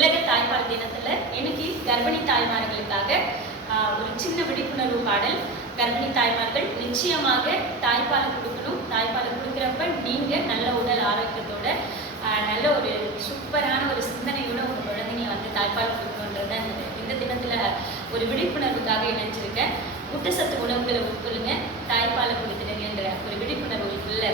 உலக தாய்ப்பால் தினத்துல இன்னைக்கு கர்ப்பிணி தாய்மார்களுக்காக ஒரு சின்ன விழிப்புணர்வு பாடல். கர்ப்பிணி தாய்மார்கள் நிச்சயமாக தாய்ப்பாலை கொடுக்கணும். தாய்ப்பால் கொடுக்குறப்ப நீங்க நல்ல உடல் ஆரோக்கியத்தோட நல்ல ஒரு சூப்பரான ஒரு சிந்தனையோட உங்க குழந்தைங்க வந்து தாய்ப்பால் கொடுக்கணுன்றத இந்த இந்த தினத்துல ஒரு விழிப்புணர்வுக்காக இணைஞ்சிருக்கேன். ஊட்டச்சத்து உணவுகளை உட்கொள்ளுங்க. தாய்ப்பாலை கொடுத்துடுங்கன்ற ஒரு விழிப்புணர்வு இல்லை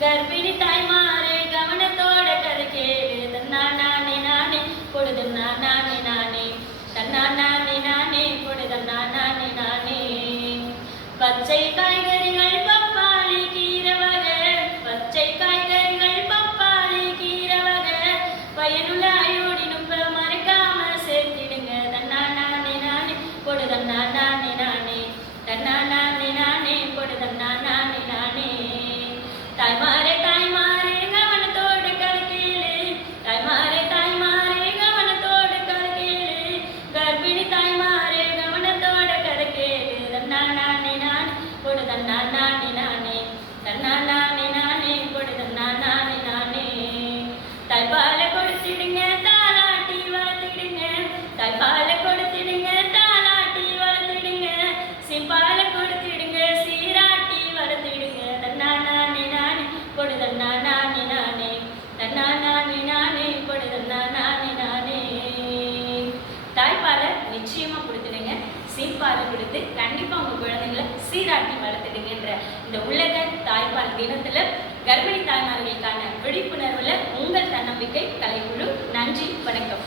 கர்ப்பிணி தாய்மாரே கவனத்தோட கரகேளு தன்னா நானே நானே கொடுதன்னா நானே நானே. தன்னா நானே நானே கொடுதன்னா நானே. நானே பச்சை காய்கறிகள் பப்பாளி கீரை வகை. பச்சை காய்கறிகள் பப்பாளி கீரை வகை. பயனுள்ள அயோடினும் மறக்காம சேர்த்திடுங்க. தன்னா நானே நானே கொடு தன்னா நானே. நானே தன்னா நானே கொடு தன்னா நானே நானே தன்னா நானே நானே கொடு தன்னா நானே. நானே தாய்ப்பாலை கொடுத்திடுங்க தாலாட்டி வளர்த்திடுங்க. தாய்ப்பாலை கொடுத்திடுங்க தாலாட்டி வளர்த்திடுங்க. சிம்பாலை கொடுத்துடுங்க சீராட்டி வளர்த்திடுங்க. தன்னா நானே நானே கொடு தன்னா நானே. நானே தன்னா நானே நானே கொடு தன்னா நானே. நானே தாய்ப்பாலை நிச்சயமா கொடுத்துடுங்க. சீர்பாலை கொடுத்து கண்டிப்பா உங்க குழந்தைங்களை சீராட்டி வளர்த்துடுங்கன்ற இந்த உலக தாய்ப்பால் தினத்துல கர்ப்பிணி தாய்மார்களுக்கான விழிப்புணர்வுல உங்கள் தன்னம்பிக்கை கலைக்குழு நன்றி வணக்கம்.